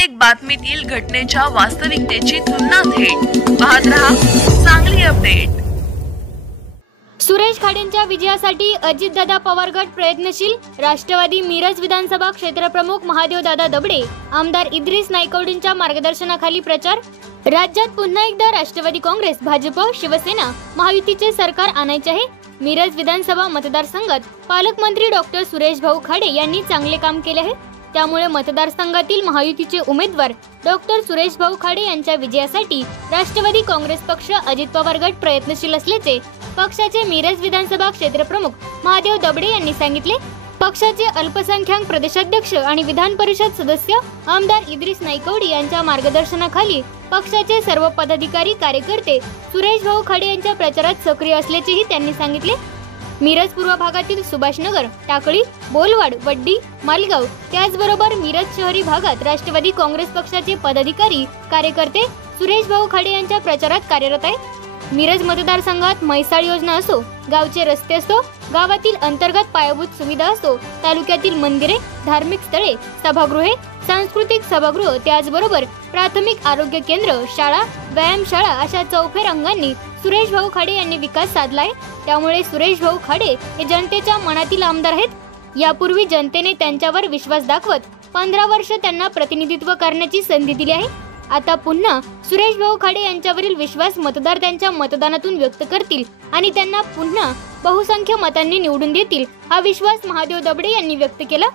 प्रत्येक बातमीतील घटनेच्या वास्तविकतेची तुलना थेट पाहत रहा सांगली अपडेट। सुरेश खाडेंच्या विजयासाठी अजितदादा पवार गट प्रयत्नशील। राष्ट्रवादी मिरज विधानसभा क्षेत्रप्रमुख महादेवदादा दबडे, आमदार इद्रिस नायकवडींच्या मार्गदर्शनाखाली प्रचार। राज्यात पुन्हा एकदा राष्ट्रवादी काँग्रेस, भाजप, शिवसेना महायुतीचे सरकार आणायचे आहे। मिरज विधानसभा मतदारसंघात पालकमंत्री डॉक्टर सुरेश भाऊ खाडे यांनी चांगले काम केले आहे। त्यामुळे मतदारसंघातील महायुतीचे उमेदवार डॉक्टर सुरेश भाऊ खाडे यांच्या विजयासाठी राष्ट्रवादी काँग्रेस पक्ष, अजित पवार गट प्रयत्नशील असल्याचे पक्षाचे मिरज विधानसभा क्षेत्रप्रमुख महादेव दबडे यांनी सांगितले। पक्षाचे अल्पसंख्याक प्रदेशाध्यक्ष आणि विधान परिषद सदस्य आमदार इद्रिस नायकवडी यांच्या मार्गदर्शनाखाली पक्षाचे सर्व पदाधिकारी, कार्यकर्ते सुरेश भाऊ खाडे यांच्या प्रचारात सक्रिय असल्याचेही त्यांनी सांगितले। मिरज पूर्व भागातील सुभाषनगर, टाकळी, बोलवाड, वड्डी, मालगाव त्याचबरोबर मिरज शहरी भागात राष्ट्रवादी काँग्रेस पक्षाचे पदाधिकारी, कार्यकर्ते सुरेश भाऊ खाडे यांच्या प्रचारात कार्यरत आहेत। मिरज मतदारसंघात म्हैसाळ योजना असो, गावचे रस्ते असो, गावातील अंतर्गत पायाभूत सुविधा असो, तालुक्यातील मंदिरे, धार्मिक स्थळे, सभागृहे, सांस्कृतिक सभागृह त्याचबरोबर प्राथमिक आरोग्य केंद्र, शाळा, व्यायामशाळा अशा चौफेर अंगांनी सुरेश भाऊ खाडे यांनी विकास साधलाय। त्यामुळे सुरेश भाऊ खाडे हे जनतेच्या मनातील आमदार आहेत। यापूर्वी जनतेने त्यांच्यावर विश्वास दाखवत 15 वर्ष त्यांना प्रतिनिधित्व करण्याची संधी दिली आहे। आता पुन्हा सुरेश भाऊ खाडे यांच्यावरील विश्वास मतदार त्यांच्या मतदानातून व्यक्त करतील आणि त्यांना पुन्हा बहुसंख्य मतांनी निवडून देतील, हा विश्वास महादेव दबडे यांनी व्यक्त केला।